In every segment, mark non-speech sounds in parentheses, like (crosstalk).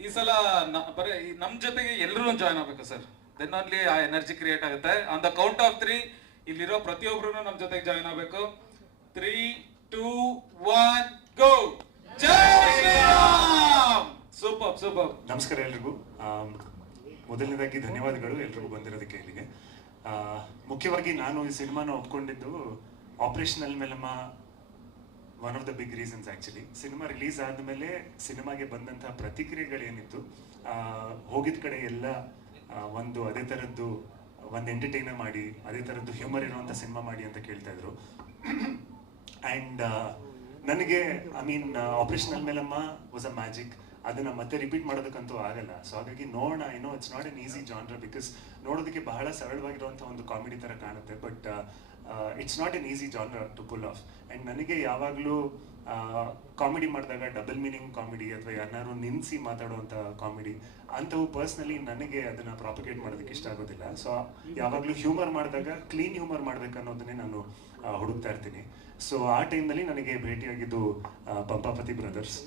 ಈ ಸಲ ಬರೀ ಈ ನಮ್ ಜೊತೆಗೆ ಎಲ್ಲರೂ ಜಾಯ್ನ್ ಆಗ್ಬೇಕು ಸರ್ ದೆನ್ ಓನ್ಲಿ ಆ ಎನರ್ಜಿ ಕ್ರಿಯೇಟ್ ಆಗುತ್ತೆ. On the count of three ಇಲ್ಲಿರೋ ಪ್ರತಿಯೊಬ್ರು ನಮ್ ಜೊತೆಗೆ ಜಾಯ್ನ್ ಆಗ್ಬೇಕು. Three two one go super super ನಮಸ್ಕಾರ ಎಲ್ರಿಗೂ. ಮೊದಲನೇದಾಗಿ ಧನ್ಯವಾದಗಳು ಎಲ್ರಿಗೂ ಬಂದಿರೋದಕ್ಕೆ ಇಲ್ಲಿಗೆ. ಆ, ಮುಖ್ಯವಾಗಿ ನಾನು ಈ ಸಿನಿಮಾನ ಒಪ್ಕೊಂಡಿದ್ದು operation Alamelamma one of the big reasons actually cinema release ಆದಮೇಲೆ ಸಿನಿಮಾಗೆ ಬಂದಂತಹ ಪ್ರತಿಕ್ರಿಯೆಗಳೇನಿತ್ತು ಹೋಗಿದ ಕಡೆ ಎಲ್ಲ ಒಂದು ಅದೇ ಥರದ್ದು ಒಂದು ಎಂಟರ್ಟೈನರ್ ಮಾಡಿ, ಅದೇ ಥರದ್ದು ಹ್ಯೂಮರ್ ಇರುವಂಥ ಸಿನಿಮಾ ಮಾಡಿ ಅಂತ ಕೇಳ್ತಾ ಇದ್ರು. ಆ್ಯಂಡ್ ನನಗೆ I mean operation Alamelamma was a magic ಅದನ್ನ ಮತ್ತೆ ರಿಪೀಟ್ ಮಾಡೋದಕ್ಕಂತೂ ಆಗಲ್ಲ. ಸೊ ಹಾಗಾಗಿ ನೋಡೋಣ. ಏನೋ it's not an easy genre because ನೋಡೋದಕ್ಕೆ ಬಹಳ ಸರಳವಾಗಿರುವಂಥ ಒಂದು ಕಾಮಿಡಿ ಥರ ಕಾಣುತ್ತೆ. But it's not an easy genre to pull off and ನನಗೆ ಯಾವಾಗಲೂ ಕಾಮಿಡಿ ಮಾಡಿದಾಗ ಡಬಲ್ ಮೀನಿಂಗ್ ಕಾಮಿಡಿ ಅಥವಾ ಯಾರನ್ನಾರು ನಿನ್ಸಿ ಮಾತಾಡುವಂಥ ಕಾಮಿಡಿ ಅಂಥವು ಪರ್ಸ್ನಲಿ ನನಗೆ ಅದನ್ನ ಪ್ರಾಪಗೇಟ್ ಮಾಡೋದಕ್ಕೆ ಇಷ್ಟ ಆಗೋದಿಲ್ಲ. ಸೊ ಯಾವಾಗಲೂ ಹ್ಯೂಮರ್ ಮಾಡಿದಾಗ ಕ್ಲೀನ್ ಹ್ಯೂಮರ್ ಮಾಡ್ಬೇಕು ಅನ್ನೋದನ್ನೇ ನಾನು ಹುಡುಕ್ತಾ ಇರ್ತೀನಿ. ಸೊ ಆ ಟೈಮ್ನಲ್ಲಿ ನನಗೆ ಭೇಟಿಯಾಗಿದ್ದು ಪಂಪಾಪತಿ ಬ್ರದರ್ಸ್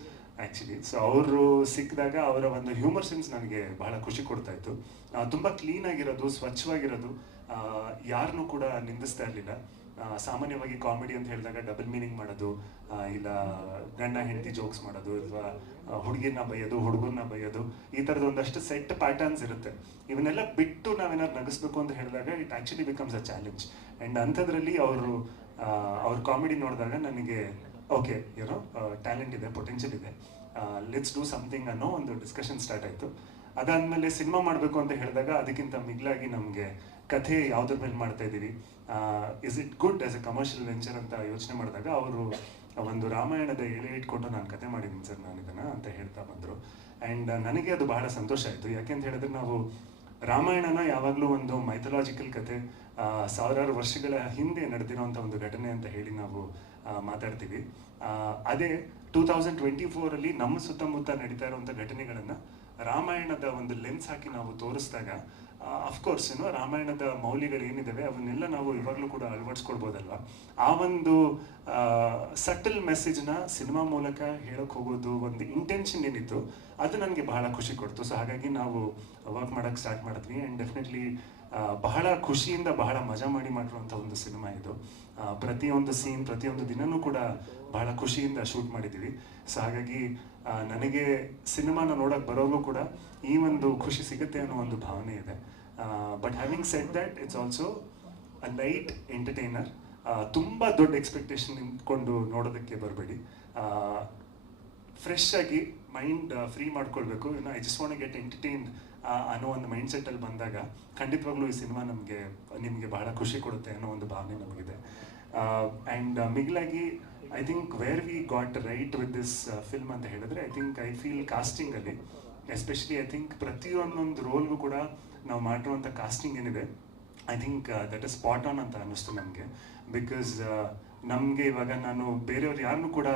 ಆ್ಯಕ್ಚುಲಿ ಸೊ ಅವರು ಸಿಕ್ಕಿದಾಗ ಅವರ ಒಂದು ಹ್ಯೂಮರ್ ಸೆನ್ಸ್ ನನಗೆ ಬಹಳ ಖುಷಿ ಕೊಡ್ತಾ ಇತ್ತು. ತುಂಬ ತುಂಬಾ ಕ್ಲೀನ್ ಆಗಿರೋದು, ಸ್ವಚ್ಛವಾಗಿರೋದು ಯಾರನ್ನೂ ಕೂಡ ನಿಂದಿಸ್ತಾ ಇರಲಿಲ್ಲ. ಸಾಮಾನ್ಯವಾಗಿ ಕಾಮಿಡಿ ಅಂತ ಹೇಳಿದಾಗ ಡಬಲ್ ಮೀನಿಂಗ್ ಮಾಡೋದು ಇಲ್ಲ ಗಂಡ ಹೆಂಡತಿ ಜೋಕ್ಸ್ ಮಾಡೋದು, ಅಥವಾ ಹುಡುಗಿನ ಬೈಯೋದು ಹುಡುಗನ್ನ ಬೈಯೋದು, ಈ ಥರದ ಒಂದಷ್ಟು ಸೆಟ್ ಪ್ಯಾಟರ್ನ್ಸ್ ಇರುತ್ತೆ. ಇವನ್ನೆಲ್ಲ ಬಿಟ್ಟು ನಾವೇನಾದ್ರು ನಗಿಸ್ಬೇಕು ಅಂತ ಹೇಳಿದಾಗ it actually becomes a challenge and ಅಂಥದ್ರಲ್ಲಿ ಅವರು ಅವ್ರ ಕಾಮಿಡಿ ನೋಡಿದಾಗ ನನಗೆ ಓಕೆ ಏನೋ ಟ್ಯಾಲೆಂಟ್ ಇದೆ ಪೊಟೆನ್ಷಿಯಲ್ ಇದೆ. ಲೆಟ್ಸ್ ಡೂ ಸಮಥಿಂಗ್ ಅನ್ನೋ ಒಂದು ಡಿಸ್ಕಷನ್ ಸ್ಟಾರ್ಟ್ ಆಯಿತು. ಅದಾದಮೇಲೆ ಸಿನಿಮಾ ಮಾಡಬೇಕು ಅಂತ ಹೇಳಿದಾಗ ಅದಕ್ಕಿಂತ ಮಿಗಿಲಾಗಿ ನಮಗೆ ಕಥೆ ಯಾವುದ್ರ ಮೇಲೆ ಮಾಡ್ತಾ ಇದ್ದೀರಿ? Is it good as a commercial venture ಅಂತ ಯೋಚನೆ ಮಾಡಿದಾಗ ಅವರು ಒಂದು ರಾಮಾಯಣದ ಎಳೆ ಇಟ್ಕೊಂಡು ನಾನು ಕತೆ ಮಾಡಿದ್ದೀನಿ ಸರ್ ನಾನು ಇದನ್ನು ಅಂತ ಹೇಳ್ತಾ ಬಂದರು. ಆ್ಯಂಡ್ ನನಗೆ ಅದು ಬಹಳ ಸಂತೋಷ ಆಯಿತು. ಯಾಕೆಂತ ಹೇಳಿದ್ರೆ ನಾವು ರಾಮಾಯಣನ ಯಾವಾಗಲೂ ಒಂದು ಮೈಥಲಾಜಿಕಲ್ ಕತೆ ಸಾವಿರಾರು ವರ್ಷಗಳ ಹಿಂದೆ ನಡೆದಿರುವಂಥ ಒಂದು ಘಟನೆ ಅಂತ ಹೇಳಿ ನಾವು ಮಾತಾಡ್ತೀವಿ. ಅದೇ ಟೂ ತೌಸಂಡ್ ಟ್ವೆಂಟಿ ಫೋರಲ್ಲಿ ನಮ್ಮ ಸುತ್ತಮುತ್ತ ನಡೀತಾ ಇರುವಂಥ ಘಟನೆಗಳನ್ನು ರಾಮಾಯಣದ ಒಂದು ಲೆನ್ಸ್ ಹಾಕಿ ನಾವು ತೋರಿಸಿದಾಗ ಅಫ್ಕೋರ್ಸ್ ಏನು ರಾಮಾಯಣದ ಮೌಲ್ಯಗಳು ಏನಿದ್ದಾವೆ ಅವನ್ನೆಲ್ಲ ನಾವು ಇವಾಗಲೂ ಕೂಡ ಅಳವಡಿಸ್ಕೊಳ್ಬೋದಲ್ವಾ? ಆ ಒಂದು ಸಟಲ್ ಮೆಸೇಜ್ನ ಸಿನಿಮಾ ಮೂಲಕ ಹೇಳೋಕೆ ಹೋಗೋದು ಒಂದು ಇಂಟೆನ್ಷನ್ ಏನಿತ್ತು, ಅದು ನನಗೆ ಬಹಳ ಖುಷಿ ಕೊಡ್ತು. ಸೊ ಹಾಗಾಗಿ ನಾವು ವರ್ಕ್ ಮಾಡೋಕ್ಕೆ ಸ್ಟಾರ್ಟ್ ಮಾಡಿದ್ವಿ ಆ್ಯಂಡ್ ಡೆಫಿನೆಟ್ಲಿ ಬಹಳ ಖುಷಿಯಿಂದ ಬಹಳ ಮಜಾ ಮಾಡಿ ಮಾಡಿರುವಂಥ ಒಂದು ಸಿನಿಮಾ ಇದು. ಪ್ರತಿಯೊಂದು ಸೀನ್ ಪ್ರತಿಯೊಂದು ದಿನನೂ ಕೂಡ ಬಹಳ ಖುಷಿಯಿಂದ ಶೂಟ್ ಮಾಡಿದ್ದೀವಿ. ಸೊ ಹಾಗಾಗಿ ನನಗೆ ಸಿನಿಮಾನ ನೋಡಕ್ ಬರೋಗೂ ಕೂಡ ಈ ಒಂದು ಖುಷಿ ಸಿಗುತ್ತೆ ಅನ್ನೋ ಒಂದು ಭಾವನೆ ಇದೆ. But having said that it's also a light entertainer ತುಂಬ ದೊಡ್ಡ ಎಕ್ಸ್ಪೆಕ್ಟೇಷನ್ ಇಟ್ಕೊಂಡು ನೋಡೋದಕ್ಕೆ ಬರಬೇಡಿ. ಫ್ರೆಶ್ ಆಗಿ ಮೈಂಡ್ ಫ್ರೀ ಮಾಡ್ಕೊಳ್ಬೇಕು. ಇನ್ನು I just want get entertain ಅನ್ನೋ ಒಂದು ಮೈಂಡ್ ಸೆಟ್ಟಲ್ಲಿ ಬಂದಾಗ ಖಂಡಿತವಾಗ್ಲೂ ಈ ಸಿನಿಮಾ ನಮಗೆ, ನಿಮಗೆ ಬಹಳ ಖುಷಿ ಕೊಡುತ್ತೆ ಅನ್ನೋ ಒಂದು ಭಾವನೆ ನಮಗಿದೆ. ಆ್ಯಂಡ್ ಮಿಗಿಲಾಗಿ I think where we got right with this film ಅಂತ ಹೇಳಿದ್ರೆ ಐ ಥಿಂಕ್ ಐ ಫೀಲ್ ಕಾಸ್ಟಿಂಗಲ್ಲಿ ಎಸ್ಪೆಷಲಿ ಐ ಥಿಂಕ್ ಪ್ರತಿಯೊಂದೊಂದು ರೋಲ್ಗೂ ಕೂಡ ನಾವು ಮಾಡಿರುವಂಥ ಕಾಸ್ಟಿಂಗ್ ಏನಿದೆ I think that is spot on ಅಂತ ಅನ್ನಿಸ್ತು ನಮಗೆ. ಬಿಕಾಸ್ ನಮಗೆ ಇವಾಗ ನಾನು ಬೇರೆಯವ್ರು ಯಾರನ್ನೂ ಕೂಡ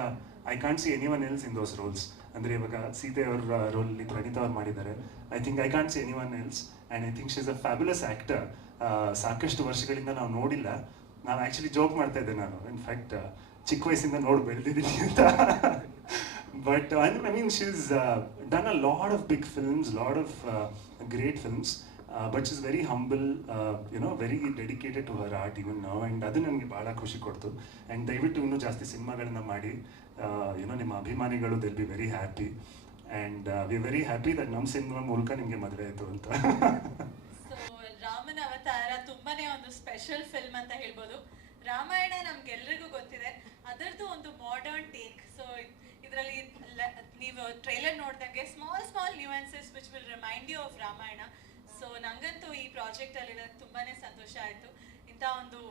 I can't see anyone else in those roles ಅಂದರೆ ಇವಾಗ ಸೀತೆ ರೋಲ್ ರೋಲಲ್ಲಿ ಪ್ರಣೀತಾ ಅವ್ರು ಮಾಡಿದ್ದಾರೆ. I think I can't see anyone else and I think she is a fabulous actor ಸಾಕಷ್ಟು ವರ್ಷಗಳಿಂದ ನಾವು ನೋಡಿಲ್ಲ. ನಾವು ಆ್ಯಕ್ಚುಲಿ ಜೋಕ್ ಮಾಡ್ತಾ ಇದ್ದೆ ನಾನು. ಇನ್ಫ್ಯಾಕ್ಟ್ ಚಿಕ್ಕ ವಯಸ್ಸಿಂದ ನೋಡಿ ಬೆಳೆದಿದ್ದೀನಿ ಅಂತ. But I mean she is done a lot of big films lot of great films but is very humble you know very dedicated to hour art even ನಾವು ಆ್ಯಂಡ್ ಅದು ನನಗೆ ಭಾಳ ಖುಷಿ ಕೊಡ್ತು. ಆ್ಯಂಡ್ ದಯವಿಟ್ಟು ಇನ್ನೂ ಜಾಸ್ತಿ ಸಿನಿಮಾಗಳನ್ನ ಮಾಡಿ ಯುನೋ ನಿಮ್ಮ ಅಭಿಮಾನಿಗಳು they'll be very happy and we very happy that ನಮ್ಮ ಸಿನಿಮಾ ಮೂಲಕ ನಿಮಗೆ ಮದುವೆ ಆಯಿತು ಅಂತ. ರಾಮನ ಅವತಾರ ತುಂಬಾನೇ ಒಂದು ಸ್ಪೆಷಲ್ ಫಿಲ್ಮ್ ಅಂತ ಹೇಳ್ಬೋದು. ರಾಮಾಯಣ ಅದರದ್ದು ಒಂದು ಮಾಡರ್ನ್ ಟೇಕ್ ಸೊ ಇದರಲ್ಲಿ ನೀವು trailer ನೋಡಿದಂಗೆ small small nuances which will remind you of Ramayana so ನಂಗಂತೂ ಈ ಪ್ರಾಜೆಕ್ಟ್ ಅಲ್ಲಿ ತುಂಬಾನೇ ಸಂತೋಷ ಆಯ್ತು. ಇಂಥ ಒಂದು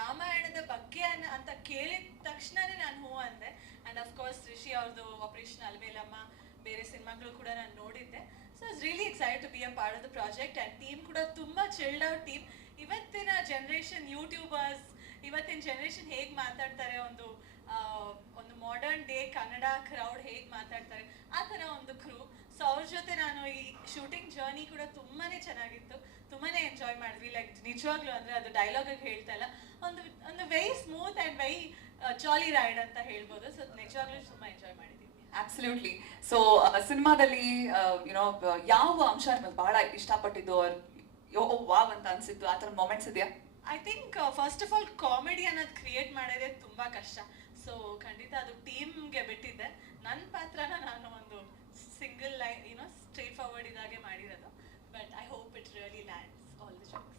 ರಾಮಾಯಣದ ಬಗ್ಗೆ ಅಂತ ಕೇಳಿದ ತಕ್ಷಣನೇ ನಾನು ಹೂ ಅಂದೆ. ಅಂಡ್ ಅಫ್ಕೋರ್ಸ್ ರಿಷಿ ಅವ್ರದ್ದು ಆಪರೇಷನ್ ಅಲ್ವೇಲಮ್ಮ ಬೇರೆ ಸಿನಿಮಾಗಳು ಕೂಡ ನಾನು ನೋಡಿದ್ದೆ. So it's really excite to be a part of the project and team ಕೂಡ ತುಂಬ ಚಿಲ್ಡ್ ಔಟ್ ಟೀಮ್ ಇವತ್ತಿನ ಜನ್ರೇಷನ್ ಯೂಟ್ಯೂಬರ್ಸ್ ಇವತ್ತಿನ ಜನರೇಷನ್ ಹೇಗೆ ಮಾತಾಡ್ತಾರೆ ಒಂದು ಒಂದು ಮಾಡರ್ನ್ ಡೇ ಕನ್ನಡ ಕ್ರೌಡ್ ಹೇಗೆ ಮಾತಾಡ್ತಾರೆ, ಆ ಥರ ಒಂದು ಕ್ರೂ ಸೊ ಅವ್ರ ಜೊತೆ ನಾನು ಈ ಶೂಟಿಂಗ್ ಜರ್ನಿ ಕೂಡ ತುಂಬಾನೇ ಚೆನ್ನಾಗಿತ್ತು. ತುಂಬಾನೇ ಎಂಜಾಯ್ ಮಾಡಿದ್ವಿ. ಲೈಕ್ ನಿಜವಾಗ್ಲೂ ಅಂದ್ರೆ ಅದು ಡೈಲಾಗ್ ಹೇಳ್ತಾ ಇಲ್ಲ. ಒಂದು ಒಂದು very smooth and very jolly ride ಅಂತ ಹೇಳ್ಬೋದು. ಸೊ ನಿಜವಾಗ್ಲೂ ತುಂಬಾ ಎಂಜಾಯ್ ಮಾಡಿದ್ವಿ. ಅಬ್ಸಲ್ಯೂಟ್ಲಿ ಸೊ ಸಿನಿಮಾದಲ್ಲಿ ಯುನೋ ಯಾವ ಅಂಶ ನಿಮಗೆ ಬಹಳ ಇಷ್ಟಪಟ್ಟಿದ್ದು? ಯೋ ವಾವ್ ಅಂತ ಅನ್ಸಿತ್ತು? ಆ ಥರ ಮೊಮೆಂಟ್ಸ್ ಇದೆಯಾ? I think first of all comedy ಅನ್ನೋದು ಕ್ರಿಯೇಟ್ ಮಾಡೋದೇ ತುಂಬಾ ಕಷ್ಟ. ಸೊ ಖಂಡಿತ ಅದು ಟೀಮ್ಗೆ ಬಿಟ್ಟಿದ್ದೆ. ನನ್ನ ಪಾತ್ರನ ನಾನು ಒಂದು ಸಿಂಗಲ್ ಲೈನ್ ಏನೋ ಸ್ಟ್ರೇಟ್ ಫಾರ್ವರ್ಡ್ ಇದಾಗೆ ಮಾಡಿರೋದು. But I hope it really lands all the jokes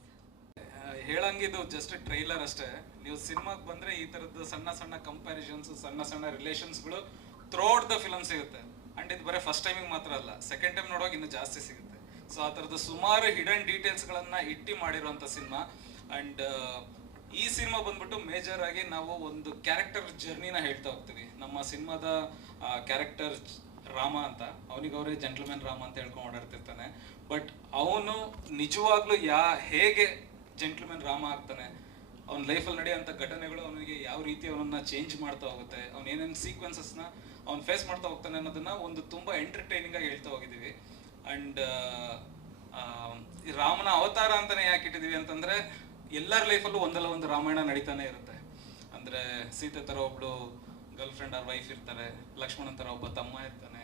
ಹೇಳಂಗಿದು just trailer ಅಷ್ಟೇ. ನೀವು ಸಿನಿಮಾಗೆ ಬಂದ್ರೆ ಈ ತರದ್ದು ಸಣ್ಣ ಸಣ್ಣ ಕಂಪ್ಯಾರಿಸನ್ಸ್ ಸಣ್ಣ ಸಣ್ಣ ರಿಲೇಷನ್ಸ್ಗಳು ಥ್ರೋಟ್ ದ ಫಿಲಮ್ ಸಿಗುತ್ತೆ. ಅಂಡ್ ಇದು ಬರೀ ಫಸ್ಟ್ ಟೈಮಿಗೆ ಮಾತ್ರ ಅಲ್ಲ. ಸೆಕೆಂಡ್ ಟೈಮ್ ನೋಡುವಾಗ ಇನ್ನೂ ಜಾಸ್ತಿ ಸಿಗುತ್ತೆ. ಸೊ ಆ ಥರದ್ದು ಸುಮಾರು ಹಿಡನ್ ಡೀಟೇಲ್ಸ್ಗಳನ್ನ ಇಟ್ಟಿ ಮಾಡಿರುವಂಥ ಸಿನಿಮಾ ಅಂಡ್ ಈ ಸಿನಿಮಾ ಬಂದ್ಬಿಟ್ಟು ಮೇಜರ್ ಆಗಿ ನಾವು ಒಂದು ಕ್ಯಾರೆಕ್ಟರ್ ಜರ್ನಿನ ಹೇಳ್ತಾ ಹೋಗ್ತೀವಿ. ನಮ್ಮ ಸಿನಿಮಾದ ಕ್ಯಾರೆಕ್ಟರ್ ರಾಮ ಅಂತ. ಅವನಿಗೆ ಅವರೇ ಜೆಂಟ್ಲ್ಮನ್ ರಾಮ ಅಂತ ಹೇಳ್ಕೊಂಡು ಓಡಾಡ್ತಿರ್ತಾನೆ. ಬಟ್ ಅವನು ನಿಜವಾಗ್ಲೂ ಯಾ, ಹೇಗೆ ಜೆಂಟ್ಲ್ಮನ್ ರಾಮ ಆಗ್ತಾನೆ, ಅವನ ಲೈಫಲ್ಲಿ ನಡೆಯುವಂಥ ಘಟನೆಗಳು ಅವನಿಗೆ ಯಾವ ರೀತಿ ಅವನನ್ನ ಚೇಂಜ್ ಮಾಡ್ತಾ ಹೋಗುತ್ತೆ, ಅವ್ನು ಏನೇನು ಸೀಕ್ವೆನ್ಸಸ್ನ ಅವ್ನು ಫೇಸ್ ಮಾಡ್ತಾ ಹೋಗ್ತಾನೆ ಅನ್ನೋದನ್ನ ಒಂದು ತುಂಬ ಎಂಟರ್ಟೈನಿಂಗ್ ಆಗಿ ಹೇಳ್ತಾ ಹೋಗಿದ್ದೀವಿ. ಅಂಡ್ ರಾಮನ ಅವತಾರ ಅಂತಾನೆ ಯಾಕೆ ಇಟ್ಟಿದೀವಿ ಅಂತಂದ್ರೆ ಎಲ್ಲರ ಲೈಫಲ್ಲೂ ಒಂದಲ್ಲ ಒಂದು ರಾಮಾಯಣ ನಡೀತಾನೆ ಇರುತ್ತೆ. ಅಂದ್ರೆ ಸೀತೆ ಥರ ಒಬ್ಳು ಗರ್ಲ್ ಫ್ರೆಂಡ್ ಆರ್ ವೈಫ್ ಇರ್ತಾರೆ, ಲಕ್ಷ್ಮಣನ್ ಥರ ಒಬ್ಬ ತಮ್ಮ ಇರ್ತಾನೆ.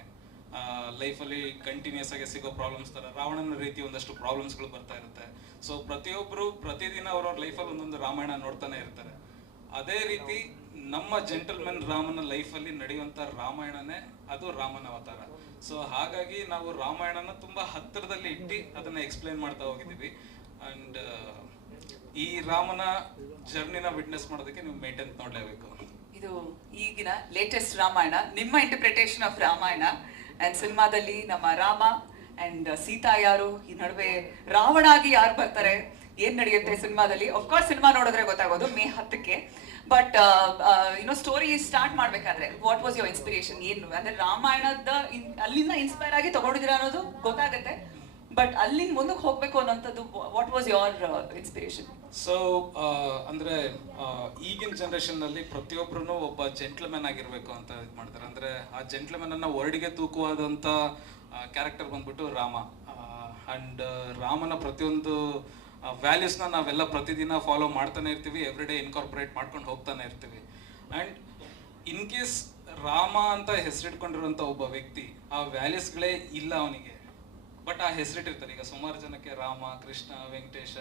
ಲೈಫಲ್ಲಿ ಕಂಟಿನ್ಯೂಸ್ ಆಗಿ ಸಿಗೋ ಪ್ರಾಬ್ಲಮ್ಸ್ ಥರ ರಾವಣನ ರೀತಿ ಒಂದಷ್ಟು ಪ್ರಾಬ್ಲಮ್ಸ್ಗಳು ಬರ್ತಾ ಇರುತ್ತೆ. ಸೊ ಪ್ರತಿಯೊಬ್ಬರು ಪ್ರತಿದಿನ ಅವ್ರವ್ರ ಲೈಫಲ್ಲಿ ಒಂದೊಂದು ರಾಮಾಯಣ ನೋಡ್ತಾನೆ ಇರ್ತಾರೆ. ಅದೇ ರೀತಿ ನಮ್ಮ ಜೆಂಟಲ್ಮೆನ್ ರಾಮನ ಲೈಫಲ್ಲಿ ನಡೆಯುವಂಥ ರಾಮಾಯಣನೇ ಅದು ರಾಮನ ಅವತಾರ. ಸೊ ಹಾಗಾಗಿ ನಾವು ರಾಮಾಯಣನ ತುಂಬಾ ಹತ್ತಿರದಲ್ಲಿ ಇಟ್ಟು ಅದನ್ನ ಎಕ್ಸ್ಪ್ಲೈನ್ ಮಾಡ್ತಾ ಹೋಗಿದ್ದೀವಿ. ಅಂಡ್ ಈ ರಾಮನ ಜರ್ನಿನ ವಿಟ್ನೆಸ್ ಮಾಡೋದಕ್ಕೆ ನೀವು ಮೇಂಟೆನ್ ನೋಡ್ಲೇಬೇಕು ಇದು ಈಗಿನ ಲೇಟೆಸ್ಟ್ ರಾಮಾಯಣ, ನಿಮ್ಮ ಇಂಟರ್ಪ್ರಿಟೇಷನ್ ಆಫ್ ರಾಮಾಯಣ ಅಂಡ್ ಸಿನಿಮಾದಲ್ಲಿ ನಮ್ಮ ರಾಮ ಅಂಡ್ ಸೀತಾ ಯಾರು, ಈ ನಡುವೆ ರಾವಣ ಆಗಿ ಯಾರು ಬರ್ತಾರೆ, ಏನ್ ನಡೆಯುತ್ತೆ ಸಿನಿಮಾದಲ್ಲಿ ಅಫ್ಕೋರ್ಸ್ ಸಿನಿಮಾ ನೋಡಿದ್ರೆ ಗೊತ್ತಾಗೋದು, ಮೇ ಹತ್ತಕ್ಕೆ. ಬಟ್ ಇನ್ನೋ ಸ್ಟೋರಿ ಸ್ಟಾರ್ಟ್ ಮಾಡ್ಬೇಕಾದ್ರೆ ವಾಟ್ ವಾಸ್ ಯುವರ್ ಇನ್ಸ್ಪಿರೇಷನ್ ಏನು? ಅಂದ್ರೆ ರಾಮಾಯಣದ ಅಲ್ಲಿಂದ ಇನ್ಸ್ಪೈರ್ ಆಗಿ ತಗೊಂಡಿದ್ದೀರಾ ಅನ್ನೋದು ಗೊತ್ತಾಗುತ್ತೆ. ಬಟ್ ಅಲ್ಲಿಂದ ಮುಂದಕ್ಕೆ ಹೋಗ್ಬೇಕು ಅನ್ನೋಂಥದ್ದು what was your inspiration so ಅಂದ್ರೆ ಈಗಿನ ಜನರೇಷನ್ನಲ್ಲಿ ಪ್ರತಿಯೊಬ್ಬರು ಒಬ್ಬ ಜೆಂಟ್ಲ್ಮನ್ ಆಗಿರ್ಬೇಕು ಅಂತ ಇದು ಮಾಡ್ತಾರೆ. ಅಂದ್ರೆ, ಆ ಜೆಂಟ್ಲ್ಮನ್ ಅನ್ನ ವರ್ಡ್ಗೆ ತೂಕುವಾದಂತ ಕ್ಯಾರೆಕ್ಟರ್ ಬಂದ್ಬಿಟ್ಟು ರಾಮ. ಅಂಡ್ ರಾಮನ ಪ್ರತಿಯೊಂದು ವ್ಯಾಲ್ಯೂಸ್ನ ನಾವೆಲ್ಲ ಪ್ರತಿದಿನ ಫಾಲೋ ಮಾಡ್ತಾನೆ ಇರ್ತೀವಿ ಎವ್ರಿ ಡೇ ಇನ್ಕಾರ್ಪೊರೇಟ್ ಮಾಡ್ಕೊಂಡು ಹೋಗ್ತಾನೆ ಇರ್ತೀವಿ. ಅಂಡ್ ಇನ್ ಕೇಸ್ ರಾಮ ಅಂತ ಹೆಸರಿಟ್ಕೊಂಡಿರುವಂಥ ಒಬ್ಬ ವ್ಯಕ್ತಿ, ಆ ವ್ಯಾಲ್ಯೂಸ್ಗಳೇ ಇಲ್ಲ ಅವನಿಗೆ. ಬಟ್ ಆ ಹೆಸರಿಟ್ಟಿರ್ತಾರೆ. ಈಗ ಸುಮಾರು ಜನಕ್ಕೆ ರಾಮ, ಕೃಷ್ಣ, ವೆಂಕಟೇಶ,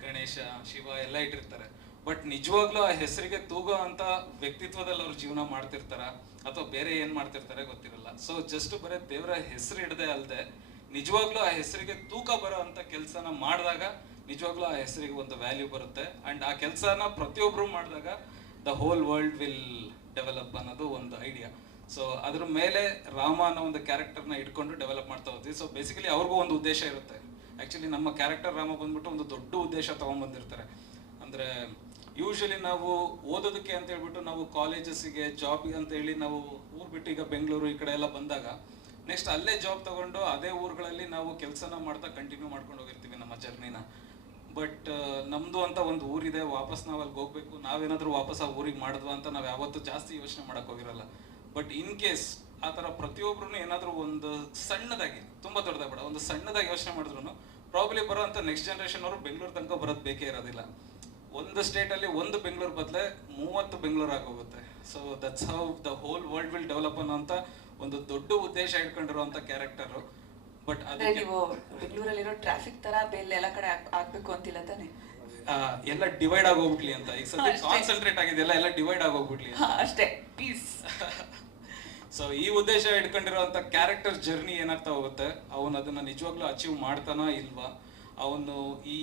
ಗಣೇಶ, ಶಿವ ಎಲ್ಲ ಇಟ್ಟಿರ್ತಾರೆ. ಬಟ್ ನಿಜವಾಗ್ಲೂ ಆ ಹೆಸರಿಗೆ ತೂಗೋ ಅಂತ ವ್ಯಕ್ತಿತ್ವದಲ್ಲಿ ಅವ್ರು ಜೀವನ ಮಾಡ್ತಿರ್ತಾರ? ಅಥವಾ ಬೇರೆ ಏನ್ ಮಾಡ್ತಿರ್ತಾರೆ ಗೊತ್ತಿರಲ್ಲ. ಸೊ ಜಸ್ಟ್ ಬರೀ ದೇವರ ಹೆಸರು ಇಡದೆ ಅಲ್ಲದೆ ನಿಜವಾಗ್ಲೂ ಆ ಹೆಸರಿಗೆ ತೂಕ ಬರೋ ಅಂತ ಕೆಲಸನ ಮಾಡಿದಾಗ ನಿಜವಾಗ್ಲೂ ಆ ಹೆಸರಿಗೆ ಒಂದು ವ್ಯಾಲ್ಯೂ ಬರುತ್ತೆ. ಅಂಡ್ ಆ ಕೆಲಸನ ಪ್ರತಿಯೊಬ್ರು ಮಾಡಿದಾಗ the whole world will develop ಅನ್ನೋದು ಒಂದು ಐಡಿಯಾ ಸೊ ಅದ್ರ ಮೇಲೆ ರಾಮ ಅನ್ನೋ ಒಂದು ಕ್ಯಾರೆಕ್ಟರ್ನ ಇಟ್ಕೊಂಡು ಡೆವಲಪ್ ಮಾಡ್ತಾ ಹೋದ್ವಿ. ಸೊ ಬೇಸಿಕಲಿ ಅವ್ರಿಗೂ ಒಂದು ಉದ್ದೇಶ ಇರುತ್ತೆ. ಆ್ಯಕ್ಚುಲಿ ನಮ್ಮ ಕ್ಯಾರೆಕ್ಟರ್ ರಾಮ ಬಂದ್ಬಿಟ್ಟು ಒಂದು ದೊಡ್ಡ ಉದ್ದೇಶ ತಗೊಂಡ್ಬಂದಿರ್ತಾರೆ ಅಂದ್ರೆ ಯೂಶಲಿ ನಾವು ಓದೋದಕ್ಕೆ ಅಂತ ಹೇಳ್ಬಿಟ್ಟು ನಾವು ಕಾಲೇಜಸ್ಸಿಗೆ ಜಾಬ್ಗೆ ಅಂತ ಹೇಳಿ ನಾವು ಊರ್ ಬಿಟ್ಟು ಈಗ ಬೆಂಗಳೂರು ಈ ಕಡೆ ಎಲ್ಲ ಬಂದಾಗ ನೆಕ್ಸ್ಟ್ ಅಲ್ಲೇ ಜಾಬ್ ತಗೊಂಡು ಅದೇ ಊರುಗಳಲ್ಲಿ ನಾವು ಕೆಲಸನ ಮಾಡ್ತಾ ಕಂಟಿನ್ಯೂ ಮಾಡ್ಕೊಂಡು ಹೋಗಿರ್ತೀವಿ ನಮ್ಮ ಜರ್ನಿನ ಬಟ್ ನಮ್ದು ಅಂತ ಒಂದು ಊರಿದೆ, ವಾಪಸ್ ನಾವು ಅಲ್ಲಿ ಹೋಗ್ಬೇಕು. ನಾವೇನಾದರೂ ವಾಪಸ್ ಆ ಊರಿಗೆ ಮಾಡಿದ್ವಾ ಅಂತ ನಾವು ಯಾವತ್ತೂ ಜಾಸ್ತಿ ಯೋಚನೆ ಮಾಡಕ್ ಹೋಗಿರಲ್ಲ. ಬಟ್ ಇನ್ ಕೇಸ್ ಆ ಥರ ಪ್ರತಿಯೊಬ್ಬರು ಏನಾದ್ರೂ ಒಂದು ಸಣ್ಣದಾಗಿ ತುಂಬಾ ದೊಡ್ಡದಾಗಿ ಬೇಡ ಒಂದು ಸಣ್ಣದಾಗಿ ಯೋಚನೆ ಮಾಡಿದ್ರು ಪ್ರಾಬ್ಲಿ ಬರೋ ಅಂತ ನೆಕ್ಸ್ಟ್ ಜನ್ರೇಷನ್ ಅವರು ಬೆಂಗಳೂರು ತನಕ ಬರೋದು ಬೇಕೇ ಇರೋದಿಲ್ಲ. ಒಂದು ಸ್ಟೇಟಲ್ಲಿ ಒಂದು ಬೆಂಗಳೂರು ಬದಲೆ ಮೂವತ್ತು ಬೆಂಗಳೂರು ಆಗೋಗುತ್ತೆ. So that's how the whole world will develop ಅನ್ನೋಂತ ಒಂದು ದೊಡ್ಡ ಉದ್ದೇಶ ಇಟ್ಕೊಂಡಿರುವಂಥ ಕ್ಯಾರೆಕ್ಟರು ಬಟ್ ನೀವು ಬೆಂಗಳೂರಲ್ಲಿರೋ ಟ್ರಾಫಿಕ್ ತರ ಬೆಲ್ಲ ಎಲ್ಲ ಕಡೆ ಆಗ್- ಆಗ್ಬೇಕು ಅಂತಿಲ್ಲ ತಾನೆ? ಎಲ್ಲ ಡಿವೈಡ್ ಆಗೋಗ್ಬಿಡ್ಲಿ ಅಂತ. ಈಗ ಸದ್ಯ. ಕಾನ್ಸಂಟ್ರೇಟ್ ಆಗಿದೆ ಎಲ್ಲ ಡಿವೈಡ್ ಆಗೋಗ್ಬಿಡ್ಲಿ ಅಂತ. ಅಷ್ಟೇ. ಪ್ಲೀಸ್ (laughs) ಸೊ ಈ ಉದ್ದೇಶ ಇಟ್ಕೊಂಡಿರುವಂತ ಕ್ಯಾರೆಕ್ಟರ್ ಜರ್ನಿ ಏನಾಗ್ತಾ ಹೋಗುತ್ತೆ? ಅವನು ಅದನ್ನ ನಿಜವಾಗ್ಲೂ ಅಚೀವ್ ಮಾಡ್ತಾನ ಇಲ್ವಾ? ಅವನು ಈ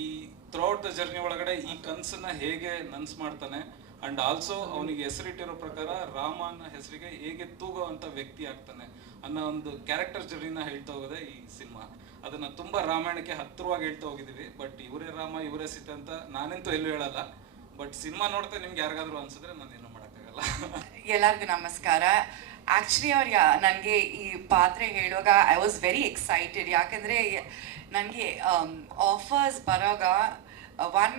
ಥ್ರೂಔಟ್ ದ ಜರ್ನಿ ಒಳಗಡೆ ಈ ಕನ್ಸನ್ನ ಹೇಗೆ ನನ್ಸ್ ಮಾಡ್ತಾನೆ? ಅಂಡ್ ಆಲ್ಸೋ ಅವನಿಗೆ ಹೆಸರಿಟ್ಟಿರೋ ಪ್ರಕಾರ ರಾಮ ಅನ್ನೋ ಹೆಸರಿಗೆ ಹೇಗೆ ತೂಗೋ ಅಂತ ವ್ಯಕ್ತಿ ಆಗ್ತಾನೆ ಅನ್ನೋ ಒಂದು ಕ್ಯಾರೆಕ್ಟರ್ ಜರ್ನಿನ ಹೇಳ್ತಾ ಹೋಗೋದೇ ಈ ಸಿನಿಮಾ. ಅದನ್ನ ತುಂಬಾ ರಾಮಾಯಣಕ್ಕೆ ಹತ್ತಿರವಾಗಿ ಹೇಳ್ತಾ ಹೋಗಿದೀವಿ ಬಟ್ ಇವರೇ ರಾಮ, ಇವರೇ ಸೀತೆ ಅಂತ ನಾನಂತೂ ಎಲ್ಲೂ ಹೇಳಲ್ಲ. ಬಟ್ ಸಿನಿಮಾ ನೋಡ್ತಾ ನಿಮ್ಗೆ ಯಾರಿಗಾದ್ರೂ ಅನ್ಸಿದ್ರೆ ನಾನೇನು ಮಾಡೋಕ್ಕಾಗಲ್ಲ. ಎಲ್ಲರಿಗೂ ನಮಸ್ಕಾರ. ಆ್ಯಕ್ಚುಲಿ ಅವ್ರು ಯಾ ನನಗೆ ಈ ಪಾತ್ರೆ ಹೇಳುವಾಗ ಐ ವಾಸ್ ವೆರಿ ಎಕ್ಸೈಟೆಡ್ ಯಾಕಂದರೆ ನನಗೆ ಆಫರ್ಸ್ ಬರೋವಾಗ ಒನ್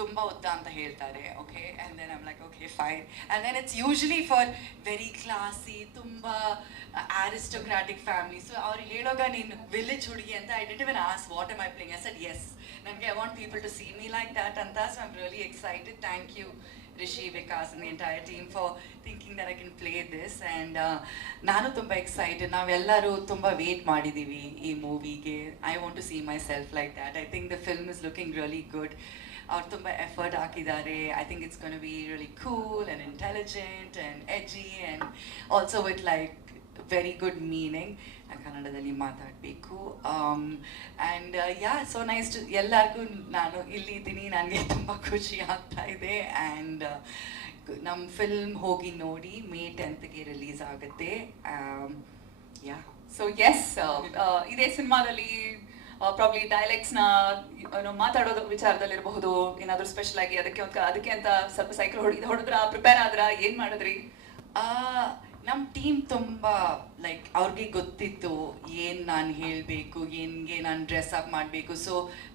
ತುಂಬ ಉದ್ದ ಅಂತ ಹೇಳ್ತಾರೆ okay and then I'm like okay fine and then it's usually for very classy ತುಂಬ ಆರಿಸ್ಟೋಕ್ರಾಟಿಕ್ ಫ್ಯಾಮಿಲಿ ಸೊ ಅವ್ರು ಹೇಳೋವಾಗ, ನೀನು ವಿಲೇಜ್ ಹುಡುಗಿ ಅಂತ I didn't even ask what am I playing said yes ನನಗೆ I want people to see me like that ಅಂತ. So I'm really excited thank you Rishi, Vikas, and the entire team for thinking that I can play this. And uh, ನಾನು ತುಂಬ excited ನಾವೆಲ್ಲರೂ ತುಂಬ wait ಮಾಡಿದ್ದೀವಿ ಈ ಮೂವಿಗೆ I want to see myself like that I think the film is looking really good ಅವ್ರು ತುಂಬ effort ಹಾಕಿದ್ದಾರೆ. I think it's gonna be really cool and intelligent and edgy and also with like very good meaning ಕನ್ನಡದಲ್ಲಿ ಮಾತಾಡಬೇಕು. And yeah so nice to ಎಲ್ಲರಿಗೂ ನಾನು ಇಲ್ಲಿದ್ದೀನಿ ನನಗೆ ತುಂಬ ಖುಷಿ ಆಗ್ತಾ ಇದೆ. ಆ್ಯಂಡ್ ನಮ್ಮ ಫಿಲ್ಮ್ ಹೋಗಿ ನೋಡಿ, ಮೇ ಟೆಂತ್ಗೆ ರಿಲೀಸ್ ಆಗುತ್ತೆ. ಯಾ ಸೊ ಎಸ್ ಇದೇ ಸಿನಿಮಾದಲ್ಲಿ ಪ್ರಾಬ್ಲಿ ಡೈಲೆಕ್ಟ್ಸ್ನ ಏನೋ ಮಾತಾಡೋದು ವಿಚಾರದಲ್ಲಿರಬಹುದು. ಏನಾದರೂ ಸ್ಪೆಷಲ್ ಆಗಿ ಅದಕ್ಕೆ ಒಂದು ಅದಕ್ಕೆ ಅಂತ ಸ್ವಲ್ಪ ಸೈಕಲ್ ಹೊಡಿ, ಹೊಡೆದ್ರ ಪ್ರಿಪೇರ್ ಆದ್ರ ಏನ್ ಮಾಡಿದ್ರಿ? ನಮ್ಮ ಟೀಮ್ ತುಂಬ ಲೈಕ್ ಅವ್ರಿಗೆ ಗೊತ್ತಿತ್ತು ಏನು ನಾನು ಹೇಳಬೇಕು, ಏನ್ಗೆ ನಾನು ಡ್ರೆಸ್ ಅಪ್ ಮಾಡಬೇಕು. So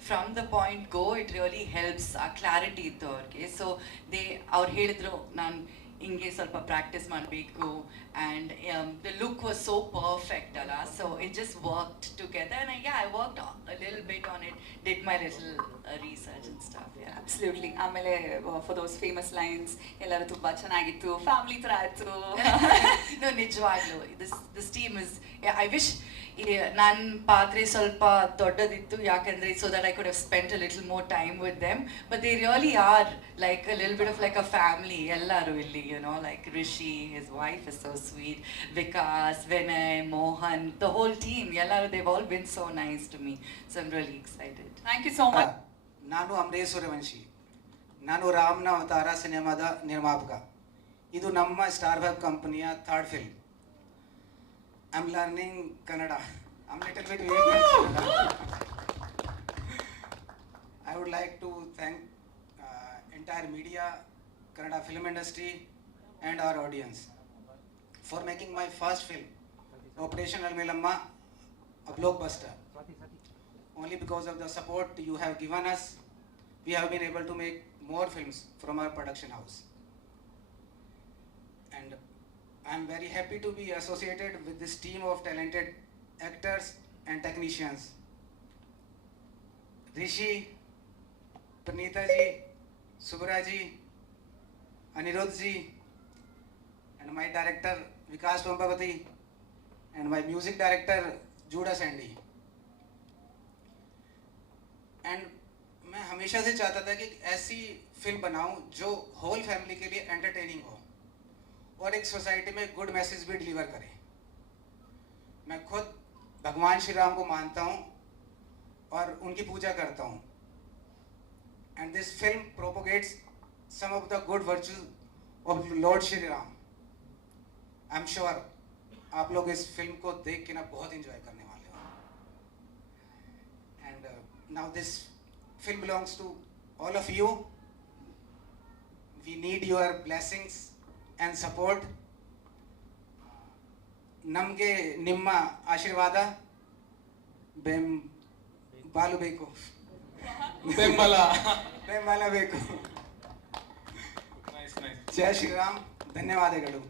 from the point go it really helps ಆ ಕ್ಲಾರಿಟಿ ಇತ್ತು ಅವ್ರಿಗೆ. ಸೊ ದೇ ಅವ್ರು ಹೇಳಿದ್ರು, ನಾನು ಹಿಂಗೆ ಸ್ವಲ್ಪ ಪ್ರಾಕ್ಟೀಸ್ ಮಾಡಬೇಕು and the look was so perfect ಅಲ್ಲ? So it just work together and yeah I work lil bit on it did my little research and stuff yeah absolutely ಆಮೇಲೆ ಫಾರ್ ದೋಸ್ ಫೇಮಸ್ ಲೈನ್ಸ್ ಎಲ್ಲರೂ ತುಂಬಾ ಚೆನ್ನಾಗಿತ್ತು family ತರ ಆಯ್ತು. (laughs) No, ನಿಜವಾಗ್ಲು. This this team is I wish ನನ್ನ ಪಾತ್ರೆ ಸ್ವಲ್ಪ ದೊಡ್ಡದಿತ್ತು ಯಾಕಂದ್ರೆ so that I could have spent a little more time with them but they really are like a lil bit of like a family ಎಲ್ಲರೂ ಇಲ್ಲಿ you know like Rishi his wife is so sweet Vikas Vinay Mohan the whole team ಎಲ್ಲರೂ they've all been so nice to me so I'm really excited thank you so much ನಾನು ಅಮರೇಶ್ ಸೂರ್ಯವಂಶಿ ನಾನು ರಾಮನ ಅವತಾರ ಸಿನಿಮಾದ ನಿರ್ಮಾಪಕ. ಇದು ನಮ್ಮ ಸ್ಟಾರ್ ಕಂಪನಿಯ third film I'm learning Kannada. I'm little bit weak. I would like to thank uh, entire media, Kannada film industry, and our audience for making my first film, Operation Almilamma, a blockbuster. Only because of the support you have given us, we have been able to make more films from our production house. I'm very happy to be associated with this team of talented actors and technicians. Rishi, Pranita ji, Subra ji, Anirudh ji, and my director Vikas Pampavati, and my music director Judah Sandy. And मैं हमेशा से चाहता था कि ऐसी film बनाऊँ जो whole family के लिए एंटरटेनिंग हो और एक सोसाइटी में गुड मैसेज भी डिलीवर करें। मैं खुद भगवान श्री राम को मानता हूँ और उनकी पूजा करता हूँ। And this film propagates some of the good virtues of Lord Shri Ram I am sure आप लोग इस फ़िल्म को देख के ना बहुत इंजॉय करने वाले हो and now this film belongs to all of you. We need your blessings. And support ನಮಗೆ ನಿಮ್ಮ ಆಶೀರ್ವಾದ ಬೆಂ ಬಾಲು ಬೇಕು. ಬೆಂಬಲ. ಬೆಂಬಲ ಬೇಕು. ಜಯ ಶ್ರೀರಾಮ್. ಧನ್ಯವಾದಗಳು.